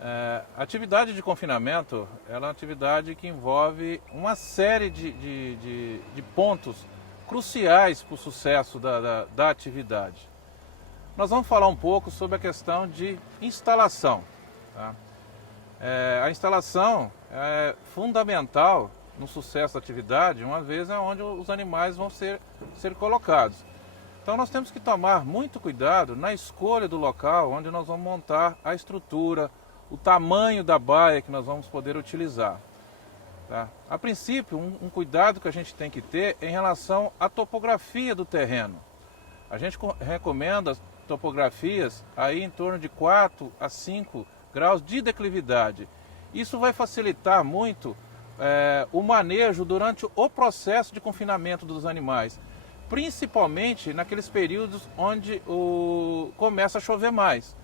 A atividade de confinamento ela é uma atividade que envolve uma série de pontos cruciais para o sucesso da atividade. Nós vamos falar um pouco sobre a questão de instalação. Tá? A instalação é fundamental no sucesso da atividade, uma vez é onde os animais vão ser colocados. Então nós temos que tomar muito cuidado na escolha do local onde nós vamos montar a estrutura, o tamanho da baia que nós vamos poder utilizar. Tá? A princípio, um cuidado que a gente tem que ter é em relação à topografia do terreno. A gente recomenda topografias aí em torno de 4 a 5 graus de declividade. Isso vai facilitar muito o manejo durante o processo de confinamento dos animais, principalmente naqueles períodos onde começa a chover mais.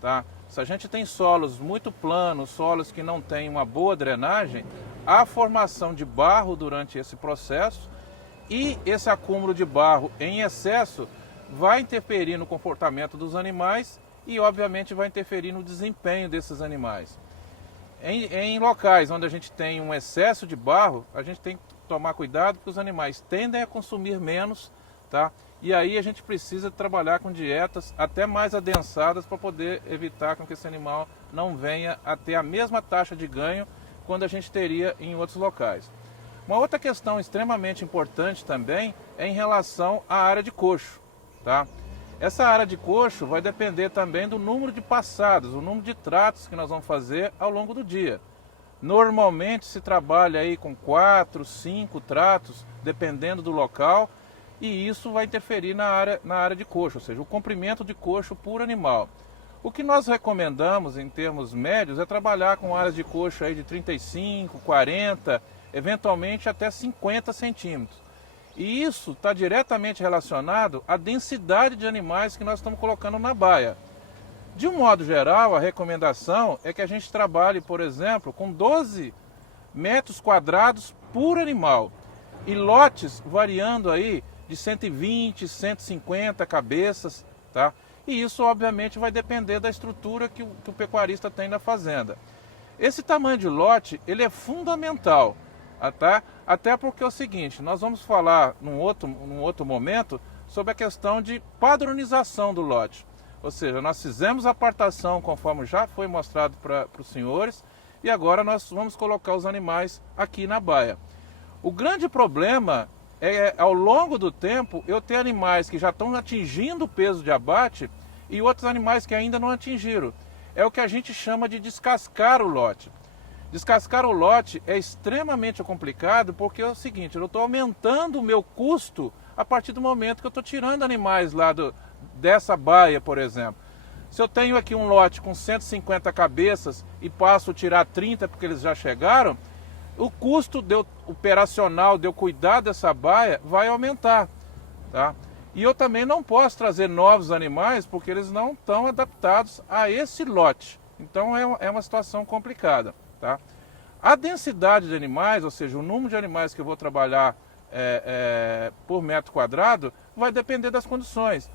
Tá? Se a gente tem solos muito planos, solos que não têm uma boa drenagem, a formação de barro durante esse processo e esse acúmulo de barro em excesso vai interferir no comportamento dos animais e, obviamente, vai interferir no desempenho desses animais. Em locais onde a gente tem um excesso de barro, a gente tem que tomar cuidado porque os animais tendem a consumir menos, tá? E aí a gente precisa trabalhar com dietas até mais adensadas para poder evitar que esse animal não venha a ter a mesma taxa de ganho quando a gente teria em outros locais. Uma outra questão extremamente importante também é em relação à área de coxo. Tá? Essa área de coxo vai depender também do número de passadas, o número de tratos que nós vamos fazer ao longo do dia. Normalmente se trabalha aí com 4, 5 tratos, dependendo do local, e isso vai interferir na área de coxo, ou seja, o comprimento de coxo por animal. O que nós recomendamos em termos médios é trabalhar com áreas de coxo aí de 35, 40, eventualmente até 50 centímetros. E isso está diretamente relacionado à densidade de animais que nós estamos colocando na baia. De um modo geral, a recomendação é que a gente trabalhe, por exemplo, com 12 metros quadrados por animal e lotes variando aí de 120, 150 cabeças, tá? E isso obviamente vai depender da estrutura que o pecuarista tem na fazenda. Esse tamanho de lote, ele é fundamental, tá? Até porque é o seguinte, nós vamos falar num outro momento sobre a questão de padronização do lote. Ou seja, nós fizemos a apartação conforme já foi mostrado para os senhores e agora nós vamos colocar os animais aqui na baia. O grande problema ao longo do tempo, eu ter animais que já estão atingindo o peso de abate e outros animais que ainda não atingiram. É o que a gente chama de descascar o lote. Descascar o lote é extremamente complicado porque é o seguinte, eu estou aumentando o meu custo a partir do momento que eu estou tirando animais lá dessa baia, por exemplo. Se eu tenho aqui um lote com 150 cabeças e passo a tirar 30 porque eles já chegaram, o custo operacional de eu cuidar dessa baia vai aumentar, tá? E eu também não posso trazer novos animais porque eles não estão adaptados a esse lote. Então é uma situação complicada, tá? A densidade de animais, ou seja, o número de animais que eu vou trabalhar por metro quadrado, vai depender das condições.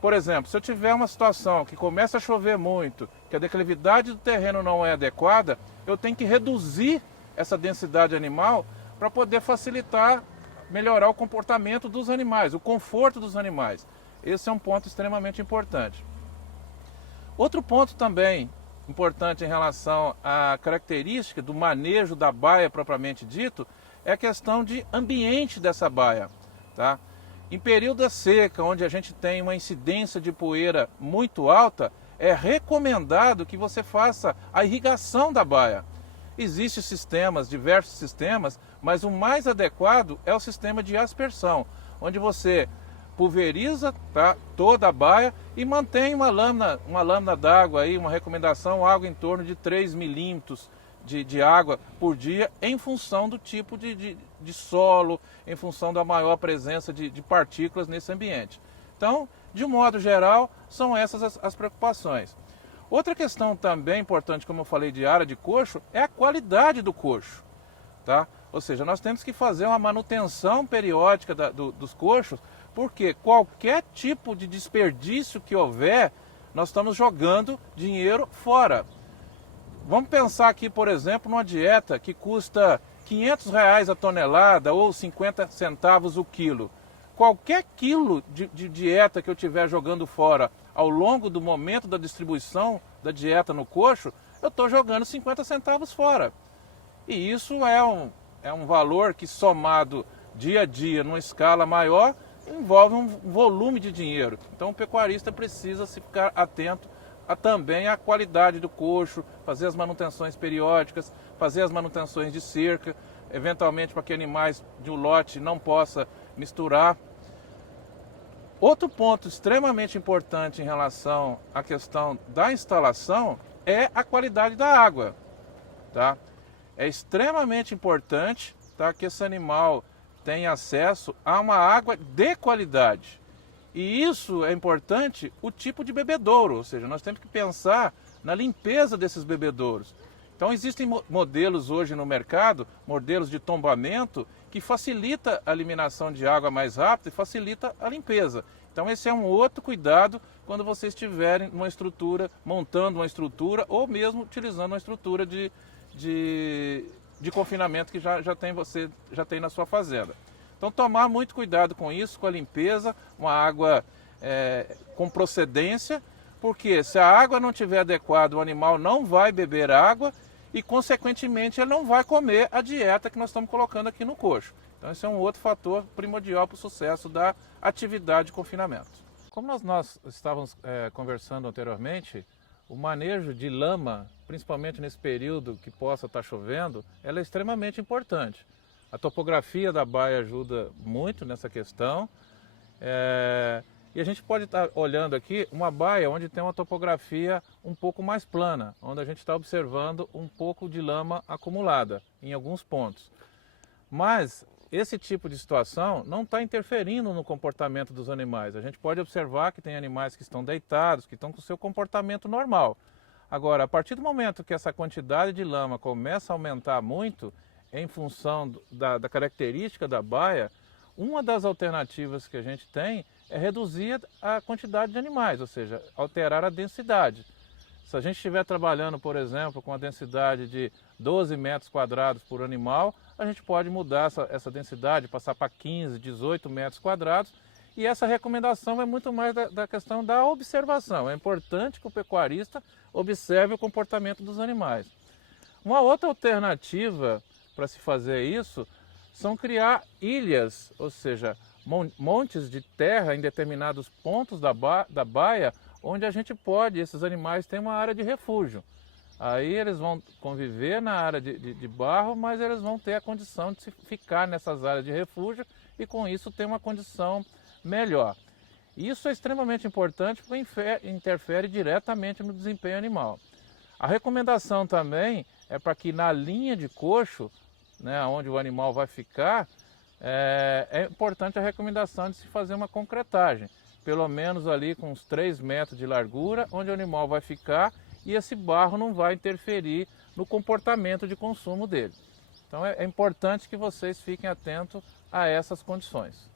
Por exemplo, se eu tiver uma situação que começa a chover muito, que a declividade do terreno não é adequada, eu tenho que reduzir essa densidade animal para poder facilitar, melhorar o comportamento dos animais, o conforto dos animais. Esse é um ponto extremamente importante. Outro ponto também importante em relação à característica do manejo da baia propriamente dito é a questão de ambiente dessa baia. Tá? Em período de seca, onde a gente tem uma incidência de poeira muito alta, é recomendado que você faça a irrigação da baia. Existem sistemas, diversos sistemas, mas o mais adequado é o sistema de aspersão, onde você pulveriza, tá, toda a baia e mantém uma lâmina d'água, aí, uma recomendação, água em torno de 3 milímetros de água por dia, em função do tipo de solo, em função da maior presença de partículas nesse ambiente. Então, de um modo geral, são essas as preocupações. Outra questão também importante, como eu falei, de área de coxo, é a qualidade do coxo. Tá? Ou seja, nós temos que fazer uma manutenção periódica dos coxos, porque qualquer tipo de desperdício que houver, nós estamos jogando dinheiro fora. Vamos pensar aqui, por exemplo, numa dieta que custa R$ 500 a tonelada ou 50 centavos o quilo. Qualquer quilo de dieta que eu estiver jogando fora ao longo do momento da distribuição da dieta no coxo, eu estou jogando 50 centavos fora. E isso é um valor que, somado dia a dia, numa escala maior, envolve um volume de dinheiro. Então o pecuarista precisa se ficar atento também à qualidade do coxo, fazer as manutenções periódicas, fazer as manutenções de cerca, eventualmente para que animais de um lote não possa misturar. Outro ponto extremamente importante em relação à questão da instalação é a qualidade da água. Tá? É extremamente importante, tá, que esse animal tenha acesso a uma água de qualidade. E isso é importante, o tipo de bebedouro, ou seja, nós temos que pensar na limpeza desses bebedouros. Então existem modelos hoje no mercado, modelos de tombamento, que facilita a eliminação de água mais rápido e facilita a limpeza. Então esse é um outro cuidado quando vocês estiverem numa estrutura, montando uma estrutura ou mesmo utilizando uma estrutura de confinamento que você já tem na sua fazenda. Então tomar muito cuidado com isso, com a limpeza, uma água com procedência, porque se a água não estiver adequada, o animal não vai beber água e, consequentemente, ele não vai comer a dieta que nós estamos colocando aqui no coxo. Então esse é um outro fator primordial para o sucesso da atividade de confinamento. Como nós estávamos conversando anteriormente, o manejo de lama, principalmente nesse período que possa estar chovendo, ela é extremamente importante. A topografia da baia ajuda muito nessa questão. E a gente pode estar olhando aqui uma baia onde tem uma topografia um pouco mais plana, onde a gente está observando um pouco de lama acumulada em alguns pontos. Mas esse tipo de situação não está interferindo no comportamento dos animais. A gente pode observar que tem animais que estão deitados, que estão com o seu comportamento normal. Agora, a partir do momento que essa quantidade de lama começa a aumentar muito, em função da característica da baia, uma das alternativas que a gente tem é reduzir a quantidade de animais, ou seja, alterar a densidade. Se a gente estiver trabalhando, por exemplo, com a densidade de 12 metros quadrados por animal, a gente pode mudar essa densidade, passar para 15, 18 metros quadrados, e essa recomendação é muito mais da questão da observação. É importante que o pecuarista observe o comportamento dos animais. Uma outra alternativa para se fazer isso são criar ilhas, ou seja, montes de terra em determinados pontos da baia, onde a gente pode, esses animais têm uma área de refúgio. Aí eles vão conviver na área de barro, mas eles vão ter a condição de ficar nessas áreas de refúgio e com isso ter uma condição melhor. Isso é extremamente importante porque interfere diretamente no desempenho animal. A recomendação também é para que na linha de coxo, né, onde o animal vai ficar, é importante a recomendação de se fazer uma concretagem, pelo menos ali com uns 3 metros de largura, onde o animal vai ficar e esse barro não vai interferir no comportamento de consumo dele. Então é importante que vocês fiquem atentos a essas condições.